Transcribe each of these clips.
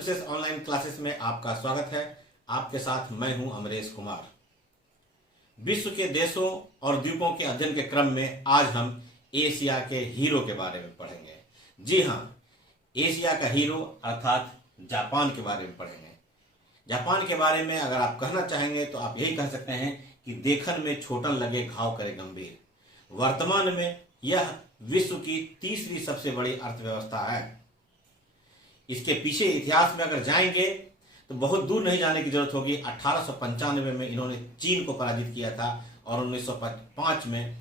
विशेष online classes में आपका स्वागत है। आपके साथ मैं हूं अमरेश कुमार। विश्व के देशों और द्वीपों के अध्ययन के क्रम में आज हम एशिया के हीरो के बारे में पढ़ेंगे। जी हां, एशिया का हीरो अर्थात जापान के बारे में पढ़ेंगे। जापान के बारे में अगर आप कहना चाहेंगे तो आप यही कह सकते हैं कि देखन में छोटन लगे घाव करे गंभीर। वर्तमान में यह विश्व की तीसरी सबसे बड़ी अर्थव्यवस्था है। इसके पीछे इतिहास में अगर जाएंगे तो बहुत दूर नहीं जाने की जरूरत होगी। 1895 में इन्होंने चीन को पराजित किया था और 1905 में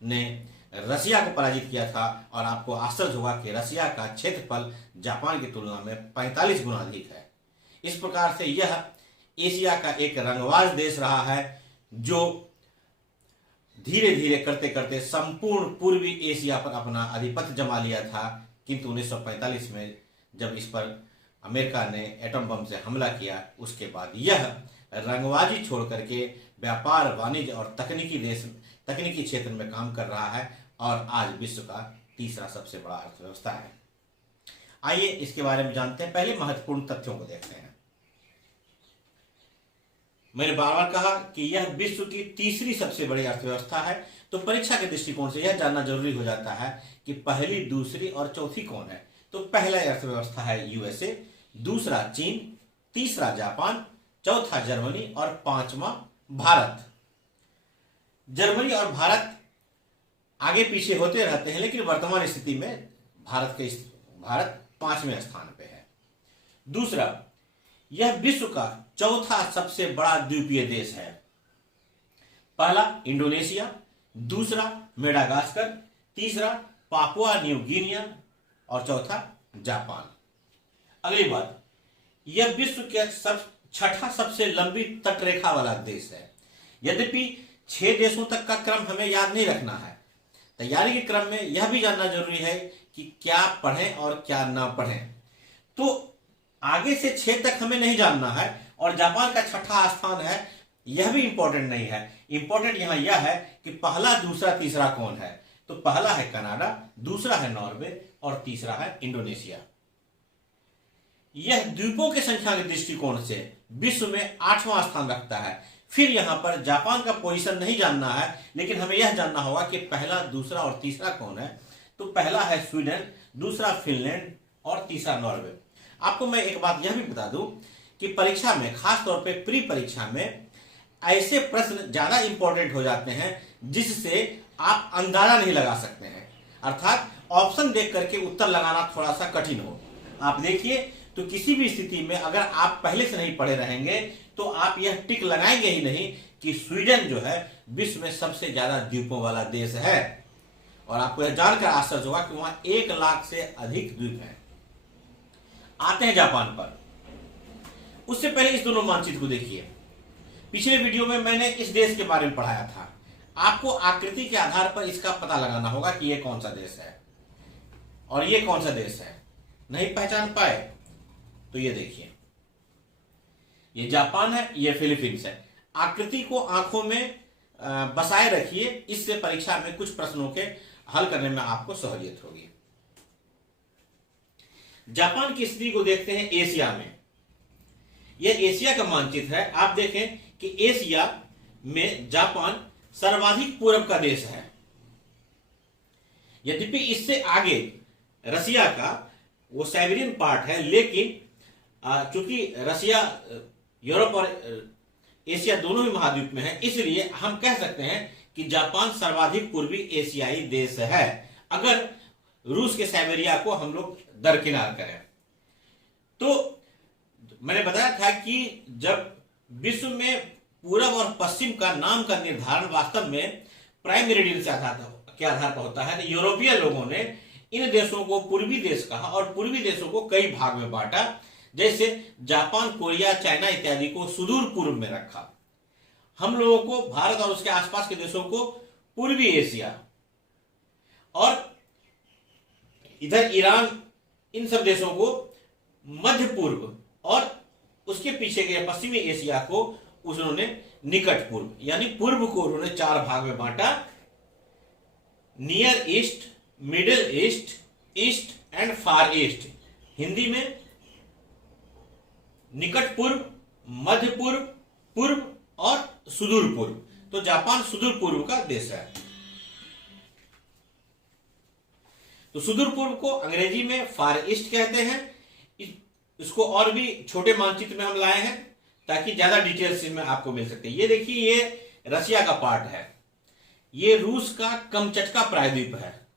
ने रसिया को पराजित किया था। और आपको आश्चर्य होगा कि रसिया का क्षेत्रफल जापान की तुलना में 45 गुना अधिक है। इस प्रकार से यह एशिया का एक रंगबाज देश रहा है जो धीरे धीरे करते करते संपूर्ण पूर्वी एशिया पर अपना आधिपत्य जमा लिया था। किंतु 1945 में जब इस पर अमेरिका ने एटम बम से हमला किया, उसके बाद यह रंगबाजी छोड़ करके व्यापार, वाणिज्य और तकनीकी क्षेत्र में काम कर रहा है और आज विश्व का तीसरा सबसे बड़ा अर्थव्यवस्था है। आइए इसके बारे में जानते हैं। पहले महत्वपूर्ण तथ्यों को देखते हैं। मैंने बार बार कहा कि यह विश्व की तीसरी सबसे बड़ी अर्थव्यवस्था है, तो परीक्षा के दृष्टिकोण से यह जानना जरूरी हो जाता है कि पहली, दूसरी और चौथी कौन है। तो पहला अर्थव्यवस्था है यूएसए, दूसरा चीन, तीसरा जापान, चौथा जर्मनी और पांचवा भारत। जर्मनी और भारत आगे पीछे होते रहते हैं, लेकिन वर्तमान स्थिति में भारत 5वें स्थान पे है। दूसरा, यह विश्व का चौथा सबसे बड़ा द्वीपीय देश है। पहला इंडोनेशिया, दूसरा मेडागास्कर, तीसरा पापुआ न्यू गिनिया और चौथा जापान। अगली बात, यह विश्व के छठा सबसे लंबी तटरेखा वाला देश है। यद्यपि 6 देशों तक का क्रम हमें याद नहीं रखना है, तैयारी के क्रम में यह भी जानना जरूरी है कि क्या पढ़ें और क्या ना पढ़ें। तो आगे से 6 तक हमें नहीं जानना है और जापान का छठा स्थान है, यह भी इंपॉर्टेंट नहीं है। इंपॉर्टेंट यहां यह है कि पहला, दूसरा, तीसरा कौन है। तो पहला है कनाडा, दूसरा है नॉर्वे और तीसरा है इंडोनेशिया। यह द्वीपों की संख्या के दृष्टिकोण से विश्व में 8वां स्थान रखता है। फिर यहां पर जापान का पोजीशन नहीं जानना है, लेकिन हमें यह जानना होगा कि पहला, दूसरा और तीसरा कौन है। तो पहला है स्वीडन, दूसरा फिनलैंड और तीसरा नॉर्वे। आपको मैं एक बात यह भी बता दूं कि परीक्षा में, खास तौर पे प्री परीक्षा में, ऐसे प्रश्न ज्यादा इंपॉर्टेंट हो जाते हैं जिससे आप अंदाजा नहीं लगा सकते हैं। अर्थात ऑप्शन देख करके उत्तर लगाना थोड़ा सा कठिन हो। आप देखिए तो किसी भी स्थिति में अगर आप पहले से नहीं पढ़े रहेंगे तो आप यह टिक लगाएंगे ही नहीं कि स्वीडन जो है विश्व में सबसे ज्यादा द्वीपों वाला देश है। और आपको यह जानकर आश्चर्य होगा कि वहां 1 लाख से अधिक द्वीप हैं। आते हैं जापान पर। उससे पहले इस दोनों मानचित्र को देखिए। पिछले वीडियो में मैंने इस देश के बारे में पढ़ाया था। आपको आकृति के आधार पर इसका पता लगाना होगा कि यह कौन सा देश है और यह कौन सा देश है। नहीं पहचान पाए तो ये देखिए, ये जापान है, ये फिलीपींस है। आकृति को आंखों में बसाए रखिए, इससे परीक्षा में कुछ प्रश्नों के हल करने में आपको सहूलियत होगी। जापान की स्थिति को देखते हैं एशिया में। यह एशिया का मानचित्र है। आप देखें कि एशिया में जापान सर्वाधिक पूरब का देश है। यद्यपि इससे आगे रसिया का वो साइबेरियन पार्ट है, लेकिन चूंकि रसिया यूरोप और एशिया दोनों ही महाद्वीप में है, इसलिए हम कह सकते हैं कि जापान सर्वाधिक पूर्वी एशियाई देश है, अगर रूस के साइबेरिया को हम लोग दरकिनार करें। तो मैंने बताया था कि जब विश्व में पूरब और पश्चिम का नाम का निर्धारण वास्तव में प्राइम मेरिडियन के आधार पर होता है, तो यूरोपीय लोगों ने इन देशों को पूर्वी देश कहा और पूर्वी देशों को कई भाग में बांटा। जैसे जापान, कोरिया, चाइना इत्यादि को सुदूर पूर्व में रखा। हम लोगों को भारत और उसके आसपास के देशों को पूर्वी एशिया और इधर ईरान, इन सब देशों को मध्य पूर्व और उसके पीछे के पश्चिमी एशिया को उन्होंने निकट पूर्व, यानी पूर्व को उन्होंने 4 भाग में बांटा। Near east, middle east, east and far east. Hindi में निकट पूर्व, मध्य पूर्व, पूर्व और सुदूर पूर्व। तो जापान सुदूर पूर्व का देश है। तो सुदूर पूर्व को अंग्रेजी में फार ईस्ट कहते हैं। इसको और भी छोटे मानचित्र में हम लाए हैं ताकि ज्यादा डिटेल्स इसमें आपको मिल सकते हैं। ये देखिए, ये रसिया का पार्ट है, ये रूस का कमचटका प्रायद्वीप है,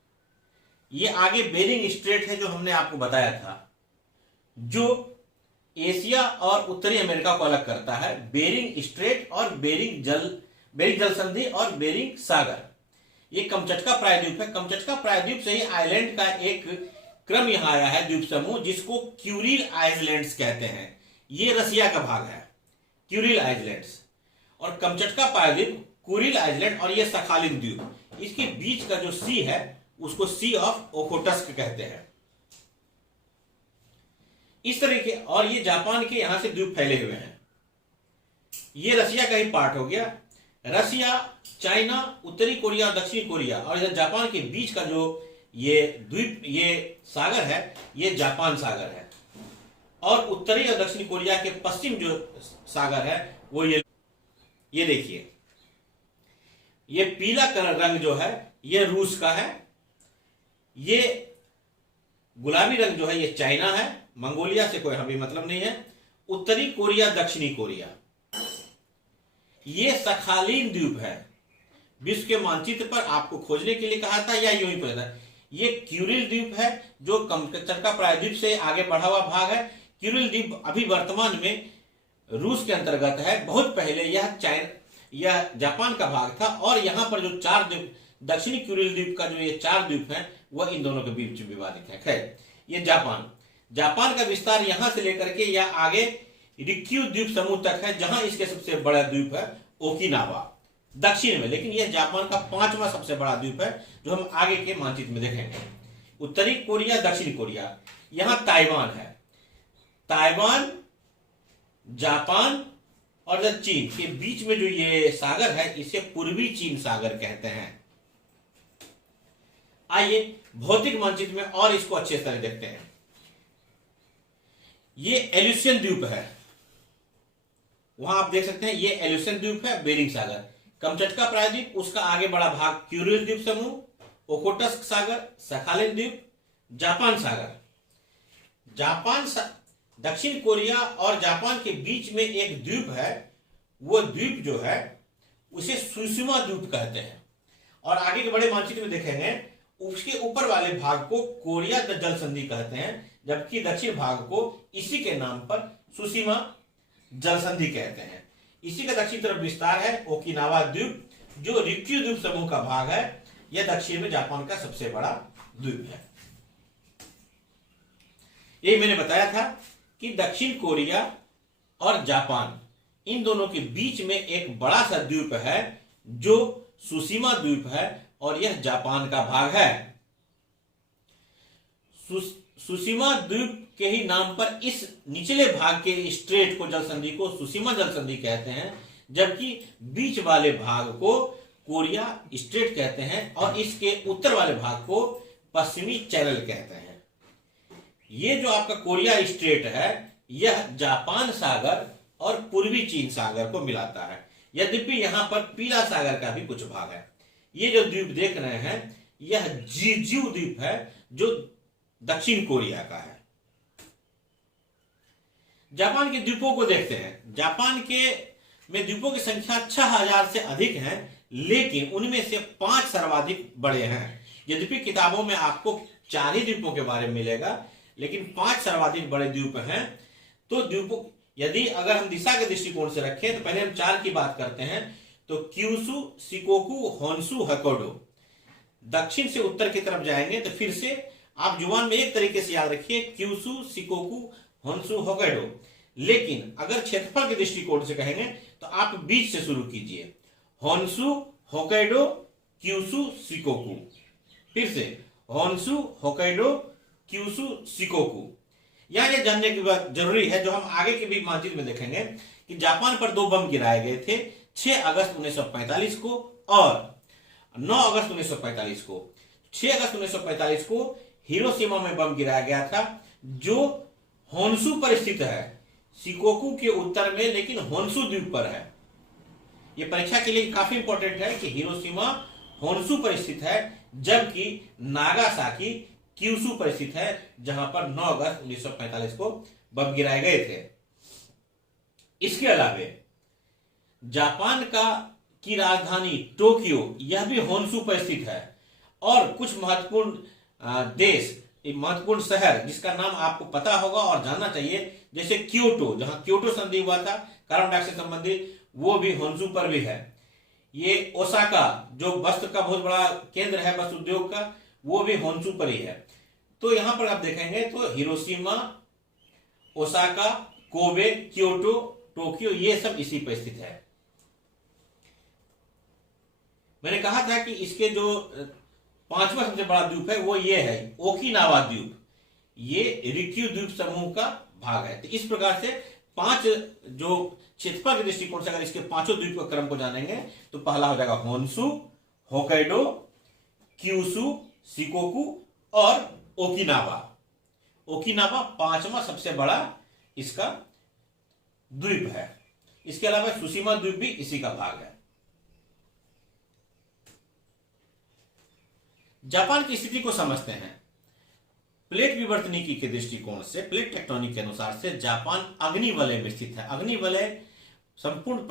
ये आगे बेरिंग स्ट्रेट है जो हमने आपको बताया था, जो एशिया और उत्तरी अमेरिका को अलग करता है। बेरिंग स्ट्रेट और बेरिंग जल संधि और बेरिंग सागर, ये कमचटका प्रायद्वीप है। कमचटका प्रायद्वीप से ही आइलैंड का एक क्रम यहां आया है, द्वीप समूह, जिसको क्यूरिल आइलैंड्स कहते हैं। ये रसिया का भाग है, क्यूरिल आइलैंड्स। और कमचटका प्रायद्वीप, कुरिल आइलैंड और ये सखालिन द्वीप, इसके बीच का जो सी है उसको सी ऑफ ओखोटस्क कहते हैं। इस तरीके, और ये जापान के यहां से द्वीप फैले हुए हैं। ये रसिया का ही पार्ट हो गया। रसिया, चाइना, उत्तरी कोरिया, दक्षिणी कोरिया और इधर जापान के बीच का जो ये द्वीप, ये सागर है, ये जापान सागर है। और उत्तरी और दक्षिणी कोरिया के पश्चिम जो सागर है वो ये देखिए, ये पीला कलर रंग जो है ये रूस का है, ये गुलाबी रंग जो है ये चाइना है, मंगोलिया से कोई हमें मतलब नहीं है, उत्तरी कोरिया, दक्षिणी कोरिया। ये सखालिन द्वीप है। विश्व के मानचित्र पर आपको खोजने के लिए कहा था या यूं ही पता, ये क्यूरिल द्वीप है जो कमचटका प्रायद्वीप से आगे बढ़ा हुआ भाग है। क्यूरिल द्वीप अभी वर्तमान में रूस के अंतर्गत है। बहुत पहले यह जापान का भाग था और यहां पर जो 4 द्वीप, दक्षिणी क्यूरिल द्वीप का जो ये 4 द्वीप है वह इन दोनों के बीच विवादित है। खैर, ये जापान का विस्तार यहां से लेकर के यह आगे रिक्यू द्वीप समूह तक है, जहां इसके सबसे बड़ा द्वीप है ओकिनावा दक्षिण में। लेकिन यह जापान का 5वां सबसे बड़ा द्वीप है जो हम आगे के मानचित्र में देखेंगे। उत्तरी कोरिया, दक्षिणी कोरिया, यहां ताइवान है। ताइवान, जापान और चीन के बीच में जो ये सागर है इसे पूर्वी चीन सागर कहते हैं। आइए भौतिक मानचित्र में और इसको अच्छे तरह देखते हैं। ये एल्यूसियन द्वीप है, वहां आप देख सकते हैं ये एल्यूसियन द्वीप है, बेरिंग सागर। कमचटका प्रायद्वीप, उसका आगे बड़ा भाग क्यूरिल द्वीप समूह, ओखोटस्क सागर, सखालिन द्वीप, जापान सागर। दक्षिण कोरिया और जापान के बीच में एक द्वीप है, वो द्वीप जो है उसे सुशिमा द्वीप कहते हैं। और आगे के बड़े मानचित्र में देखेंगे उसके ऊपर वाले भाग को कोरिया जल संधि कहते हैं, जबकि दक्षिण भाग को इसी के नाम पर सुशिमा जल संधि कहते हैं। इसी का दक्षिण तरफ विस्तार है ओकिनावा द्वीप, जो रिक्यू द्वीप समूह का भाग है। यह दक्षिण में जापान का सबसे बड़ा द्वीप है। यही मैंने बताया था कि दक्षिण कोरिया और जापान, इन दोनों के बीच में एक बड़ा सा द्वीप है जो सुशिमा द्वीप है और यह जापान का भाग है। सुशिमा द्वीप के ही नाम पर इस निचले भाग के स्ट्रेट को, जल संधि को सुशिमा जल संधि कहते हैं, जबकि बीच वाले भाग को कोरिया स्ट्रेट कहते हैं और इसके उत्तर वाले भाग को पश्चिमी चैनल कहते हैं। ये जो आपका कोरिया स्ट्रेट है यह जापान सागर और पूर्वी चीन सागर को मिलाता है, यद्यपि यहां पर पीला सागर का भी कुछ भाग है। ये जो द्वीप देख रहे हैं यह जीजू द्वीप है जो दक्षिण कोरिया का है। जापान के द्वीपों को देखते हैं। जापान के में द्वीपों की संख्या 6000 से अधिक है, लेकिन उनमें से 5 सर्वाधिक बड़े हैं। यद्यपि किताबों में आपको 4 ही द्वीपों के बारे में मिलेगा, लेकिन 5 सर्वाधिक बड़े द्वीप हैं। तो द्वीपों, यदि अगर हम दिशा के दृष्टिकोण से रखें तो पहले हम 4 की बात करते हैं। तो क्यूशु, शिकोकु, होन्शु, होक्काइडो। दक्षिण से उत्तर की तरफ जाएंगे तो फिर से आप जुबान में एक तरीके से याद रखिए, क्यूशु, शिकोकु, होन्शु, होक्काइडो। लेकिन अगर क्षेत्रफल के दृष्टिकोण से कहेंगे तो आप बीच से शुरू कीजिए, होन्शु, होक्काइडो, क्यूशु, शिकोकु। फिर से होन्शु, होक्काइडो, क्यूशु, शिकोकु। यहां यह जानने की बात जरूरी है जो हम आगे के भी मानचित्र में देखेंगे कि जापान पर 2 बम गिराए गए थे, 6 अगस्त 1945 को और 9 अगस्त 1945 को। 6 अगस्त 1945 को हिरोशिमा में बम गिराया गया था जो होन्शु पर स्थित है। शिकोकू के उत्तर में लेकिन होन्शु द्वीप पर है। यह परीक्षा के लिए काफी इंपॉर्टेंट है कि हिरोशिमा होन्शु पर स्थित है, जबकि नागासाकी क्यूशु पर स्थित है, जहां पर 9 अगस्त 1945 को बम गिराए गए थे। इसके अलावे जापान की राजधानी टोक्यो, यह भी होन्शु पर स्थित है, और कुछ महत्वपूर्ण देश, महत्वपूर्ण शहर जिसका नाम आपको पता होगा और जानना चाहिए, जैसे क्योटो, जहां क्योटो संधि हुआ था कार्बन डाइऑक्साइड से संबंधित, वो भी होन्शु पर भी है। ये ओसाका जो वस्त्र का बहुत बड़ा केंद्र है वस्त्र उद्योग का, वो भी होन्शु पर ही है। तो यहां पर आप देखेंगे तो Hiroshima, Osaka, Kobe, Kyoto, Tokyo, ये सब इसी पर स्थित है। मैंने कहा था कि इसके जो 5वां सबसे बड़ा द्वीप है वो ये है ओकिनावा द्वीप। ये रिक्यू द्वीप समूह का भाग है। तो इस प्रकार से 5 जो क्षेत्रफल के दृष्टिकोण से अगर इसके 5 द्वीप के क्रम को जानेंगे तो पहला हो जाएगा होन्शु, होक्काइडो, क्यूशु, शिकोकू और ओकिनावा। ओकिनावा 5वां सबसे बड़ा इसका द्वीप है। इसके अलावा सुशीमा द्वीप भी इसी का भाग है। जापान की स्थिति को समझते हैं। प्लेट विवर्तनिकी के दृष्टिकोण से, प्लेट टेक्टोनिक के अनुसार से जापान अग्निवलय में स्थित है। अग्निवलय संपूर्ण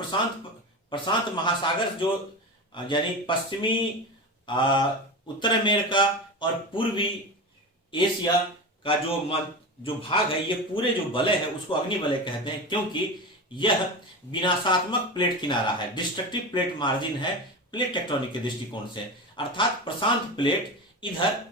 प्रशांत महासागर जो यानी पश्चिमी उत्तर अमेरिका और पूर्वी एशिया का जो भाग है, ये पूरे जो वलय है उसको अग्निवलय कहते हैं, क्योंकि यह विनाशात्मक प्लेट किनारा है, डिस्ट्रक्टिव प्लेट मार्जिन है प्लेट टेक्टोनिक के दृष्टिकोण से। अर्थात प्रशांत प्लेट इधर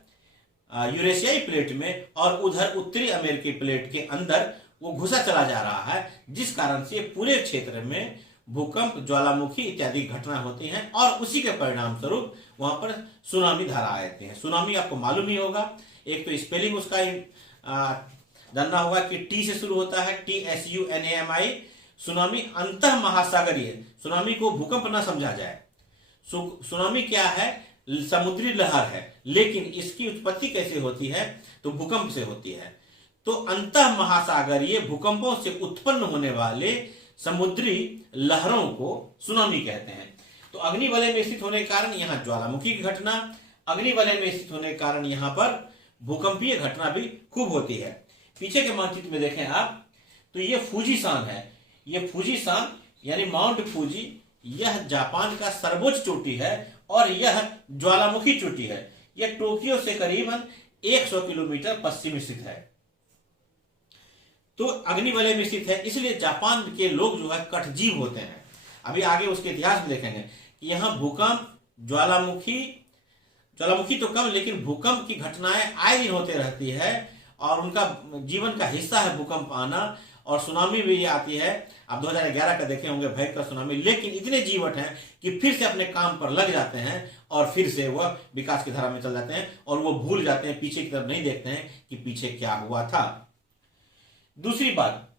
यूरेशियाई प्लेट में और उधर उत्तरी अमेरिकी प्लेट के अंदर वो घुसा चला जा रहा है, जिस कारण से पूरे क्षेत्र में भूकंप, ज्वालामुखी इत्यादि घटना होती हैं और उसी के परिणाम स्वरूप वहां पर सुनामी धारा आती है। सुनामी आपको मालूम ही होगा, एक तो स्पेलिंग उसका जानना होगा कि टी से शुरू होता है, TSUNAMI। सुनामी अंतः महासागरीय, सुनामी को भूकंप ना समझा जाए। सुनामी क्या है? समुद्री लहर है, लेकिन इसकी उत्पत्ति कैसे होती है? तो भूकंप से होती है। तो अंतः महासागरीय भूकंपों से उत्पन्न होने वाले समुद्री लहरों को सुनामी कहते हैं। तो अग्निवलय में स्थित होने के कारण यहां ज्वालामुखी की घटना, अग्निवलय में स्थित होने के कारण यहां पर भूकंपीय घटना भी खूब होती है। पीछे के मानचित्र में देखें आप तो ये फूजीसान है। ये फूजीसान यानी माउंट फूजी, यह जापान का सर्वोच्च चोटी है और यह ज्वालामुखी चोटी है। यह टोक्यो से करीबन 100 किलोमीटर पश्चिम स्थित है। तो अग्निवलय में स्थित है, इसलिए जापान के लोग जो है कठजीव होते हैं। अभी आगे उसके इतिहास में देखेंगे कि यहां भूकंप, ज्वालामुखी तो कम, लेकिन भूकंप की घटनाएं आए दिन होते रहती है और उनका जीवन का हिस्सा है भूकंप आना, और सुनामी भी आती है। आप 2011 का देखे होंगे भयंकर सुनामी, लेकिन इतने जीवट हैं कि फिर से अपने काम पर लग जाते हैं और फिर से वह विकास की धारा में चल जाते हैं और वो भूल जाते हैं, पीछे की तरफ नहीं देखते हैं कि पीछे क्या हुआ था। दूसरी बात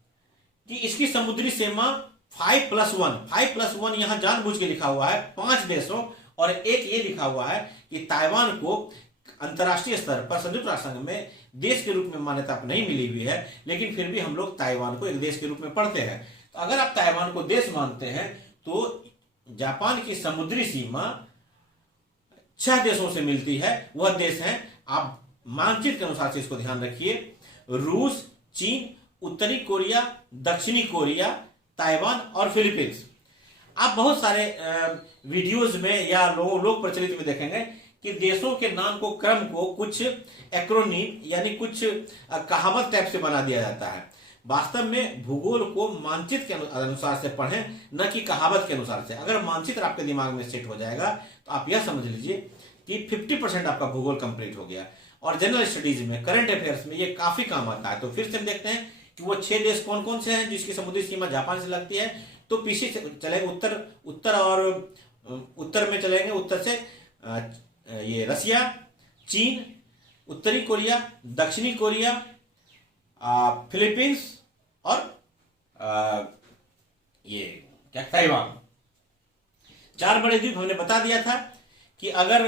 कि इसकी समुद्री सीमा 5+1 यहां जानबूझ के लिखा हुआ है 5 देशों, और एक ये लिखा हुआ है कि ताइवान को अंतर्राष्ट्रीय स्तर पर संयुक्त राष्ट्र संघ में देश के रूप में मान्यता नहीं मिली हुई है, लेकिन फिर भी हम लोग ताइवान को एक देश के रूप में पढ़ते हैं। तो अगर आप ताइवान को देश मानते हैं तो जापान की समुद्री सीमा 6 देशों से मिलती है। वह देश हैं, आप मानचित्र के अनुसार से इसको ध्यान रखिए, रूस, चीन, उत्तरी कोरिया, दक्षिणी कोरिया, ताइवान और फिलीपींस। आप बहुत सारे वीडियोस में या लोग प्रचलित में देखेंगे कि देशों के नाम को, क्रम को कुछ एक्रोनिम यानी कुछ कहावत टाइप से बना दिया जाता है। वास्तव में भूगोल को मानचित्र के अनुसार से पढ़ें, न कि कहावत के अनुसार से। अगर मानचित्र आपके दिमाग में सेट हो जाएगा तो आप यह समझ लीजिए कि 50% आपका भूगोल कंप्लीट हो गया। और जनरल स्टडीज में, करंट अफेयर्स में ये काफी काम आता है। तो फिर से हम देखते हैं कि वो 6 देश कौन कौन से हैं जिसकी समुद्री सीमा जापान से लगती है। तो पीछे चलेंगे उत्तर में चलेंगे, उत्तर से ये रसिया, चीन, उत्तरी कोरिया, दक्षिणी कोरिया, फिलीपींस और ये क्या ताइवान। 4 बड़े द्वीप हमने बता दिया था कि अगर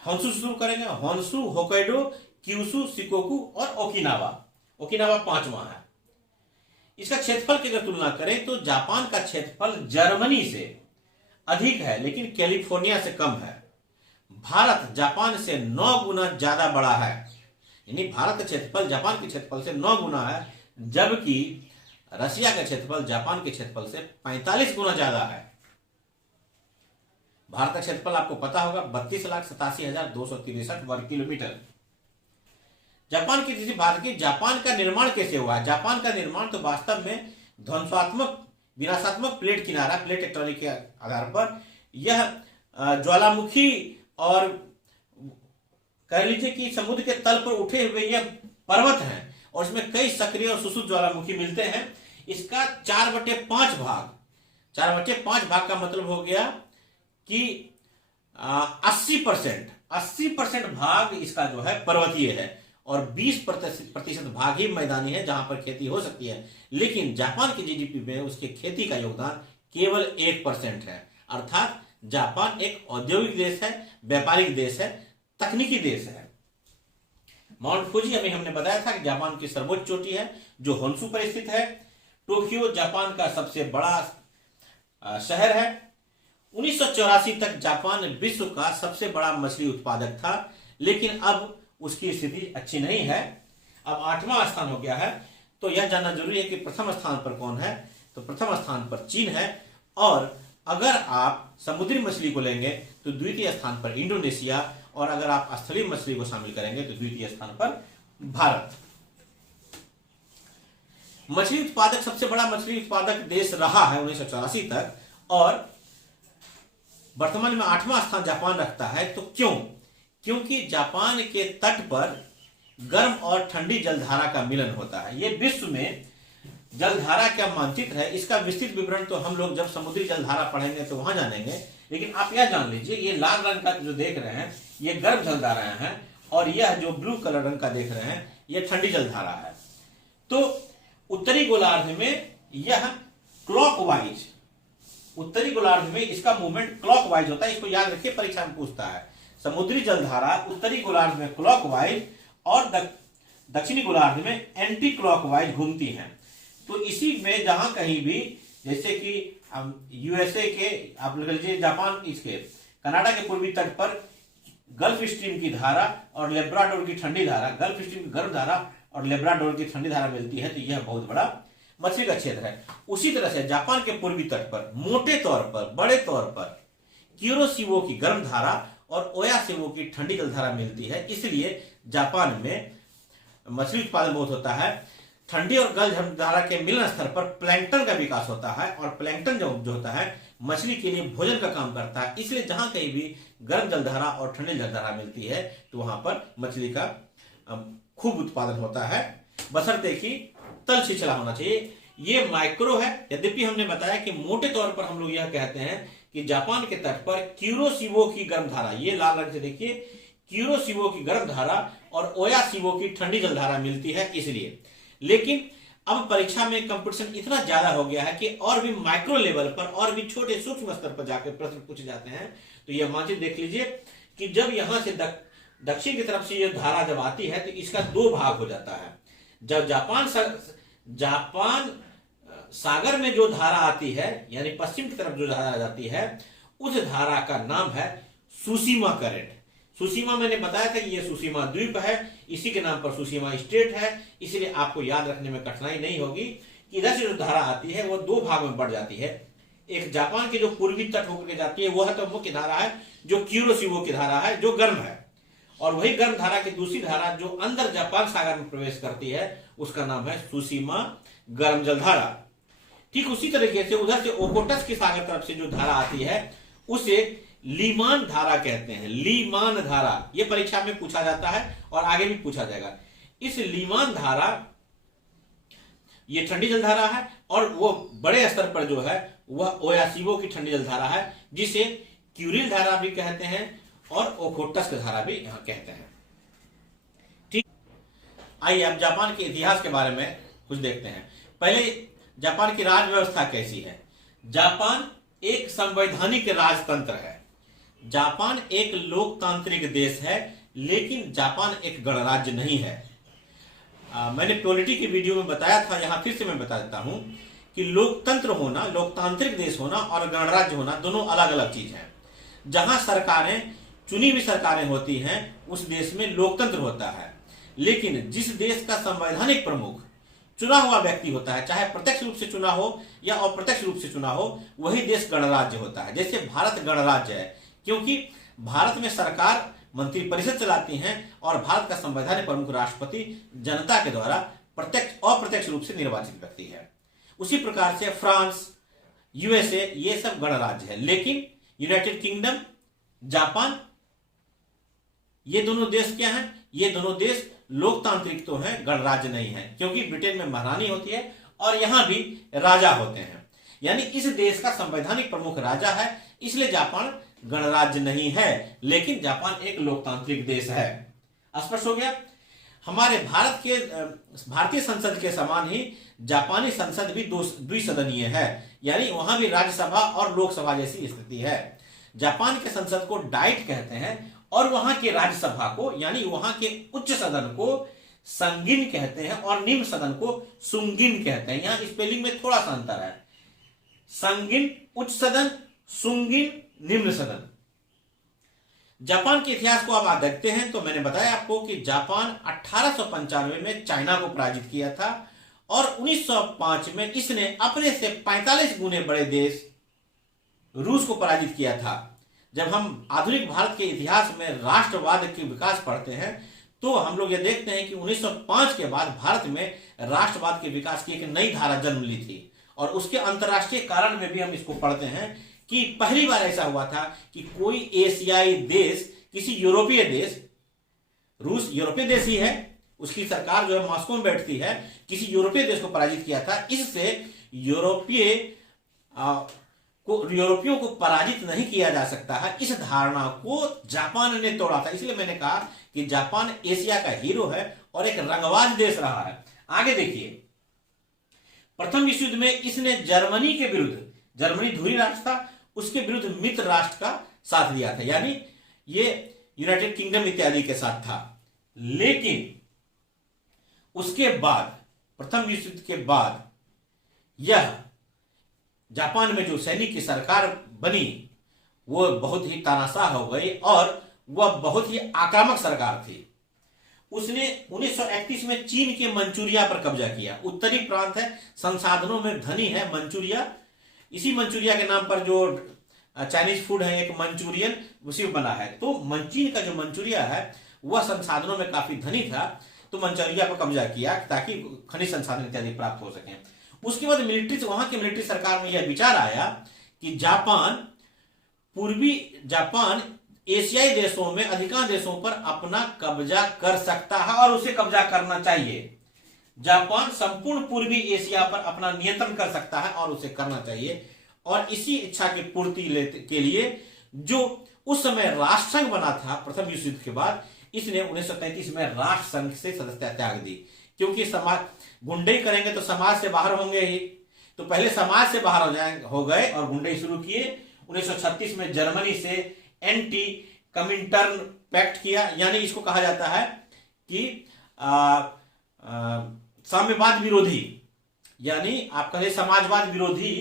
होन्शु शुरू करेंगे, होन्शु, होक्काइडो, क्यूशु, शिकोकू और ओकिनावा। ओकिनावा 5वां है। इसका क्षेत्रफल की अगर तुलना करें तो जापान का क्षेत्रफल जर्मनी से अधिक है लेकिन कैलिफोर्निया से कम है। भारत जापान से 9 गुना ज्यादा बड़ा है, यानी भारत का क्षेत्रफल जापान के क्षेत्रफल से 9 गुना है, जबकि रशिया का क्षेत्रफल जापान के क्षेत्रफल से 45 गुना ज्यादा है। भारत का क्षेत्रफल आपको पता होगा 32,87,263 वर्ग किलोमीटर। जापान की स्थिति भारत की, जापान का निर्माण कैसे हुआ? जापान का निर्माण तो वास्तव में ध्वंसात्मक विनाशात्मक प्लेट किनारा प्लेट टेक्टोनिक के आधार पर यह ज्वालामुखी और कह लीजिए कि समुद्र के तल पर उठे हुए यह पर्वत हैं और इसमें कई सक्रिय और सुसुप्त ज्वालामुखी मिलते हैं। इसका 4/5 भाग, 4/5 भाग का मतलब हो गया कि 80% भाग इसका जो है पर्वतीय है और 20% भाग ही मैदानी है जहां पर खेती हो सकती है। लेकिन जापान की जीडीपी में उसके खेती का योगदान केवल 1% है। अर्थात जापान एक औद्योगिक देश है, व्यापारिक देश है, तकनीकी देश है। माउंट फूजी अभी हमने बताया था कि जापान की सर्वोच्च चोटी है जो होन्शु पर स्थित है। टोक्यो जापान का सबसे बड़ा शहर है। 1984 तक जापान विश्व का सबसे बड़ा मछली उत्पादक था, लेकिन अब उसकी स्थिति अच्छी नहीं है। अब 8वां स्थान हो गया है। तो यह जानना जरूरी है कि प्रथम स्थान पर कौन है। तो प्रथम स्थान पर चीन है और अगर आप समुद्री मछली को लेंगे तो द्वितीय स्थान पर इंडोनेशिया और अगर आप स्थलीय मछली को शामिल करेंगे तो द्वितीय स्थान पर भारत। मछली उत्पादक सबसे बड़ा मछली उत्पादक देश रहा है 1984 तक और वर्तमान में 8वां स्थान जापान रखता है। तो क्यों? क्योंकि जापान के तट पर गर्म और ठंडी जलधारा का मिलन होता है। यह विश्व में जलधारा क्या मानचित्र है, इसका विस्तृत विवरण तो हम लोग जब समुद्री जलधारा पढ़ेंगे तो वहां जानेंगे। लेकिन आप यह जान लीजिए, ये लाल रंग का जो देख रहे हैं ये गर्म जलधाराएं हैं और यह जो ब्लू कलर रंग का देख रहे हैं यह ठंडी जलधारा है। तो उत्तरी गोलार्ध में यह क्लॉकवाइज, उत्तरी गोलार्ध में इसका मूवमेंट क्लॉकवाइज होता है। इसको याद रखिए, परीक्षा में पूछता है। समुद्री जलधारा उत्तरी गोलार्ध में क्लॉकवाइज और दक्षिणी गोलार्ध में एंटी क्लॉकवाइज घूमती हैं। तो इसी में जहां कहीं भी, जैसे कि यूएसए के आप लग लीजिए, जापान इसके कनाडा के पूर्वी तट पर गल्फ स्ट्रीम की धारा और लेब्राडोर की ठंडी धारा, गल्फ स्ट्रीम की गर्म धारा और लेब्राडोर की ठंडी धारा मिलती है। तो यह बहुत बड़ा मछली का क्षेत्र है। उसी तरह से जापान के पूर्वी तट पर मोटे तौर पर, बड़े तौर पर क्यूरोशिवो की गर्म धारा और ओयासिवो की ठंडी जलधारा मिलती है। इसलिए जापान में मछली उत्पादन बहुत होता है। ठंडी और गर्म धारा के मिलन स्तर पर प्लैंकटन का विकास होता है और प्लैंकटन जो होता है मछली के लिए भोजन का काम करता है। इसलिए जहां कहीं भी गर्म जलधारा और ठंडी जलधारा मिलती है तो वहां पर मछली का खूब उत्पादन होता है, बशर्ते कि तल छिछला होना चाहिए। ये माइक्रो है। यद्यपि हमने बताया कि मोटे तौर पर हम लोग यह कहते हैं कि जापान के तट पर क्यूरोशिवो की गर्म धारा, ये लाल रंग से देखिए, क्यूरोशिवो की गर्म धारा और ओयासिवो की ठंडी जलधारा मिलती है इसलिए। लेकिन अब परीक्षा में कंपटीशन इतना ज्यादा हो गया है कि और भी माइक्रो लेवल पर और भी छोटे सूक्ष्म स्तर पर जाकर प्रश्न पूछे जाते हैं। तो यह मानचित्र देख लीजिए कि जब यहां से दक्षिण की तरफ से यह धारा जब आती है तो इसका 2 भाग हो जाता है। जब जापान सागर में जो धारा आती है, यानी पश्चिम की तरफ जो धारा जाती है, उस धारा का नाम है सुशीमा करंट। सुशीमा मैंने बताया था कि यह सुशीमा द्वीप है, इसी के नाम पर सुशीमा स्टेट है। इसलिए आपको याद रखने में कठिनाई नहीं होगी कि इधर से जो धारा आती है वह 2 भाग में बढ़ जाती है। एक जापान के जो पूर्वी तट होकर के जाती है वह तो मुख्य धारा है जो क्यूरोशिवो की धारा है जो गर्म है, और वही गर्म धारा की दूसरी धारा जो अंदर जापान सागर में प्रवेश करती है उसका नाम है सुशीमा गर्म जलधारा। ठीक उसी तरीके से उधर से ओकोटस की सागर तरफ से जो धारा आती है उसे लीमान धारा कहते हैं। लीमान धारा ये परीक्षा में पूछा जाता है और आगे भी पूछा जाएगा। इस लीमान धारा ये ठंडी जलधारा है और वो बड़े स्तर पर जो है वह ओयासिवो की ठंडी जलधारा है, जिसे क्यूरिल धारा भी कहते हैं और ओखोटस्क धारा भी यहां कहते हैं। ठीक, आइए अब जापान के इतिहास के बारे में कुछ देखते हैं। पहले जापान की राज व्यवस्था कैसी है। जापान एक संवैधानिक राजतंत्र है। जापान एक लोकतांत्रिक देश है, लेकिन जापान एक गणराज्य नहीं है। मैंने पॉलिटी की वीडियो में बताया था, यहाँ फिर से मैं बता देता हूँ कि लोकतंत्र होना, लोकतांत्रिक देश होना और गणराज्य होना दोनों अलग अलग चीज हैं। जहां सरकारें, चुनी हुई सरकारें होती हैं, उस देश में लोकतंत्र होता है। लेकिन जिस देश का संवैधानिक प्रमुख चुना हुआ व्यक्ति होता है, चाहे प्रत्यक्ष रूप से चुना हो या अप्रत्यक्ष रूप से चुना हो, वही देश गणराज्य होता है। जैसे भारत गणराज्य है क्योंकि भारत में सरकार मंत्रिपरिषद चलाती हैं और भारत का संवैधानिक प्रमुख राष्ट्रपति जनता के द्वारा प्रत्यक्ष अप्रत्यक्ष रूप से निर्वाचित व्यक्ति है। उसी प्रकार से फ्रांस, यूएसए, ये सब गणराज्य है। लेकिन यूनाइटेड किंगडम, जापान, ये दोनों देश क्या हैं? ये दोनों देश लोकतांत्रिक तो हैं, गणराज्य नहीं है, क्योंकि ब्रिटेन में महारानी होती है और यहां भी राजा होते हैं। यानी इस देश का संवैधानिक प्रमुख राजा है, इसलिए जापान गणराज्य नहीं है, लेकिन जापान एक लोकतांत्रिक देश है। स्पष्ट हो गया? हमारे भारतीय संसद के समान ही जापानी संसद भी द्विसदनीय है, यानी वहां भी राज्यसभा और लोकसभा जैसी स्थिति है। जापान के संसद को डाइट कहते हैं और वहां के राज्यसभा को, यानी वहां के उच्च सदन को संगिन कहते हैं और निम्न सदन को सुंगिन कहते हैं। यहां स्पेलिंग में थोड़ा सा अंतर है। संगिन उच्च सदन, सुंगिन निम्न सदन। जापान के इतिहास को अब आप देखते हैं तो मैंने बताया आपको कि जापान 1895 में चाइना को पराजित किया था और 1905 में इसने अपने से 45 गुने बड़े देश रूस को पराजित किया था। जब हम आधुनिक भारत के इतिहास में राष्ट्रवाद के विकास पढ़ते हैं तो हम लोग ये देखते हैं कि 1905 के बाद भारत में राष्ट्रवाद के विकास की एक नई धारा जन्म ली थी और उसके अंतर्राष्ट्रीय कारण में भी हम इसको पढ़ते हैं कि पहली बार ऐसा हुआ था कि कोई एशियाई देश किसी यूरोपीय देश, रूस यूरोपीय देश ही है, उसकी सरकार जो है मॉस्को में बैठती है, किसी यूरोपीय देश को पराजित किया था। इससे यूरोपियों को पराजित नहीं किया जा सकता है, इस धारणा को जापान ने तोड़ा था। इसलिए मैंने कहा कि जापान एशिया का हीरो है और एक रंगबाज देश रहा है। आगे देखिए, प्रथम विश्व युद्ध में इसने जर्मनी के विरुद्ध, जर्मनी धुरी राष्ट्र था, उसके विरुद्ध मित्र राष्ट्र का साथ दिया था, यानी ये यूनाइटेड किंगडम इत्यादि के साथ था। लेकिन उसके बाद, प्रथम विश्व युद्ध के बाद, यह जापान में जो सैनिक की सरकार बनी वो बहुत ही तानाशाह हो गई और वह बहुत ही आक्रामक सरकार थी। उसने 1931 में चीन के मंचूरिया पर कब्जा किया। उत्तरी प्रांत है, संसाधनों में धनी है मंचूरिया। इसी मंचूरिया के नाम पर जो चाइनीज फूड है एक मंचूरियन, उसी में बना है। तो चीन का जो मंचूरिया है वह संसाधनों में काफी धनी था, तो मंचूरिया पर कब्जा किया ताकि खनिज संसाधन इत्यादि प्राप्त हो सके। उसके बाद वहां की मिलिट्री सरकार में यह विचार आया कि जापान एशियाई देशों में अधिकांश देशों पर अपना कब्जा कर सकता है और उसे कब्जा करना चाहिए। जापान संपूर्ण पूर्वी एशिया पर अपना नियंत्रण कर सकता है और उसे करना चाहिए। और इसी इच्छा की पूर्ति के लिए जो उस समय राष्ट्र संघ बना था प्रथम विश्व युद्ध के बाद, इसने 1933 में राष्ट्र संघ से सदस्यता त्याग दी, क्योंकि समाज गुंडई करेंगे तो समाज से बाहर होंगे ही। तो पहले समाज से बाहर हो गए और गुंडई शुरू किए। 1936 में जर्मनी से एंटी कमिंटर्न पैक्ट किया, यानी इसको कहा जाता है कि साम्यवाद विरोधी, यानी आप कहें समाजवाद विरोधी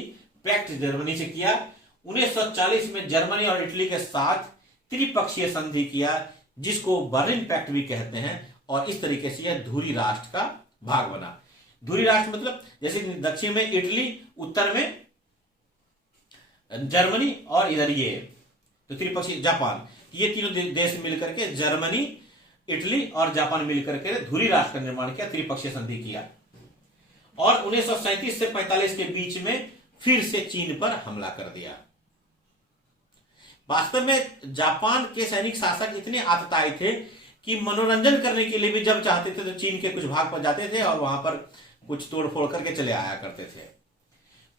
पैक्ट जर्मनी से किया। 1940 में जर्मनी और इटली के साथ त्रिपक्षीय संधि किया, जिसको बर्लिन पैक्ट भी कहते हैं, और इस तरीके से यह धुरी राष्ट्र का भाग बना। धुरी राष्ट्र मतलब जैसे दक्षिण में इटली, उत्तर में जर्मनी और इधर ये तो त्रिपक्षीय जापान, ये तीनों देश मिलकर के जर्मनी, इटली और जापान मिलकर के धुरी राष्ट्र का निर्माण किया, त्रिपक्षीय संधि किया। और 1937 से 45 के बीच में फिर से चीन पर हमला कर दिया। वास्तव में जापान के सैनिक शासक इतने आतताई थे कि मनोरंजन करने के लिए भी जब चाहते थे तो चीन के कुछ भाग पर जाते थे और वहां पर कुछ तोड़ फोड़ करके चले आया करते थे।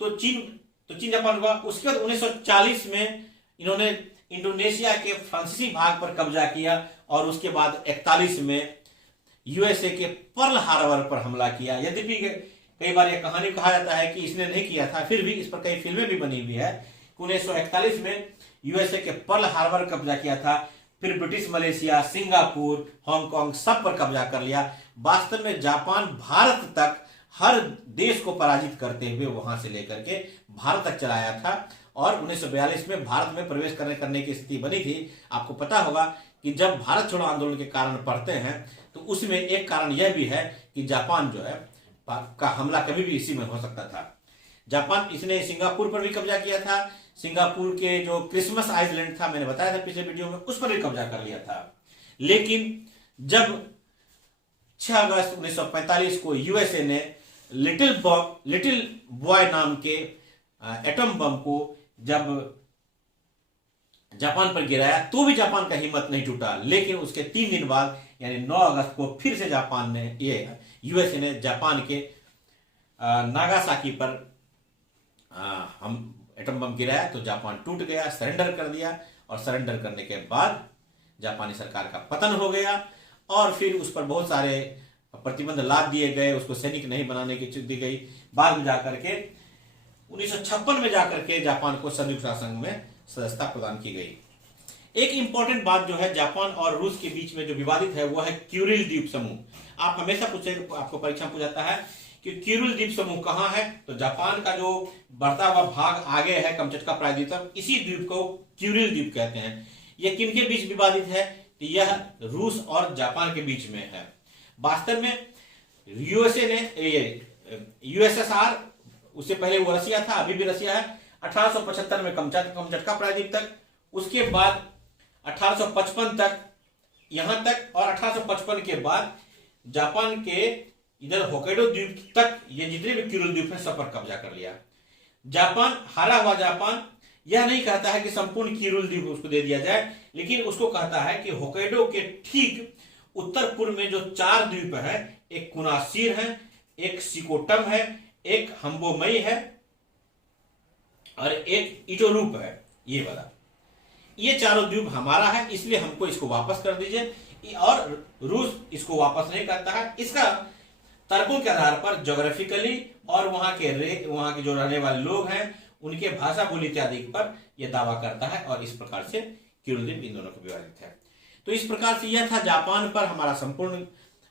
तो चीन जापान हुआ। उसके बाद 1940 में इन्होंने इंडोनेशिया के फ्रांसीसी भाग पर कब्जा किया और उसके बाद 41 में यूएसए के पर्ल हार्बर पर हमला किया। यद्यपि कई बार यह कहानी कहा जाता है कि इसने नहीं किया था, फिर भी इस पर कई फिल्में भी बनी हुई है। 1941 में यूएसए के पर्ल हार्बर कब्जा किया था, फिर ब्रिटिश मलेशिया, सिंगापुर, हांगकांग सब पर कब्जा कर लिया। वास्तव में जापान भारत तक हर देश को पराजित करते हुए वहां से लेकर के भारत तक चलाया था और 1942 में भारत में प्रवेश करने की स्थिति बनी थी। आपको पता होगा कि जब भारत छोड़ो आंदोलन के कारण पढ़ते हैं तो उसमें एक कारण यह भी है कि जापान जो है का हमला कभी भी इसी में हो सकता था। जापान इसने सिंगापुर पर भी कब्जा किया था। सिंगापुर के जो क्रिसमस आइलैंड था, मैंने बताया था पिछले वीडियो में, उस पर भी कब्जा कर लिया था। लेकिन जब 6 अगस्त 1945 को यूएसए ने लिटिल बॉय नाम के एटम बम को जब जापान पर गिराया तो भी जापान का हिम्मत नहीं टूटा। लेकिन उसके 3 दिन बाद यानी 9 अगस्त को फिर से यूएसए ने जापान के नागासाकी पर हम एटम बम गिराया तो जापान टूट गया, सरेंडर कर दिया। और सरेंडर करने के बाद जापानी सरकार का पतन हो गया और फिर उस पर बहुत सारे प्रतिबंध लाद दिए गए, उसको सैनिक नहीं बनाने की दी गई। बाद में जाकर के 1956 में जाकर के जापान को संयुक्त राष्ट्र संघ में सदस्यता प्रदान की गई। एक इंपॉर्टेंट बात जो है जापान और रूस के बीच में जो विवादित है वो है क्यूरिल द्वीप समूह। आप हमेशा आपको परीक्षा में पूछा जाता है कि क्यूरिल द्वीप समूह कहां है, तो जापान का जो बढ़ता हुआ भाग आगे है कमचटका प्रायद्वीप तक, इसी द्वीप को क्यूरिल द्वीप कहते हैं। यह किनके बीच विवादित है? तो यह रूस और जापान के बीच में है। वास्तव में यूएसए ने यूएसएसआर, उससे पहले वो रसिया था, अभी भी रसिया है, 1875 में कमचटका प्रायद्वीप तक, उसके बाद 1855 तक यहां तक, और 1855 के बाद जापान के इधर होक्काइडो द्वीप तक ये जितने भी क्यूरिल द्वीप है सब पर कब्जा कर लिया। जापान, हारा हुआ जापान यह नहीं कहता है कि संपूर्ण क्यूरिल द्वीप उसको दे दिया जाए, लेकिन उसको कहता है कि होक्काइडो के ठीक उत्तर पूर्व में जो 4 द्वीप है, एक कुनासिर है, एक सिकोटम है, एक हम्बोमई है और एक इटोरूप है, ये वाला, ये चारों द्वीप हमारा है, इसलिए हमको इसको वापस कर दीजिए। और रूस इसको वापस नहीं करता है। इसका तर्कों के आधार पर ज्योग्राफिकली और वहां के जो रहने वाले लोग हैं उनके भाषा बोली इत्यादि पर यह दावा करता है और इस प्रकार से क्यूरिल द्वीप इन दोनों को विवादित है। तो इस प्रकार से यह था जापान पर हमारा संपूर्ण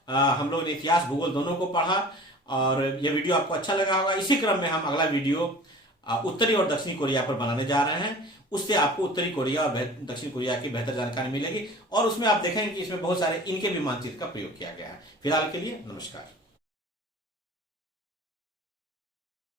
हम लोग ने इतिहास भूगोल दोनों को पढ़ा और यह वीडियो आपको अच्छा लगा होगा। इसी क्रम में हम अगला वीडियो उत्तरी और दक्षिणी कोरिया पर बनाने जा रहे हैं। उससे आपको उत्तरी कोरिया और दक्षिण कोरिया की बेहतर जानकारी मिलेगी और उसमें आप देखेंगे कि इसमें बहुत सारे इनके भी मानचित्र का प्रयोग किया गया है। फिलहाल के लिए नमस्कार।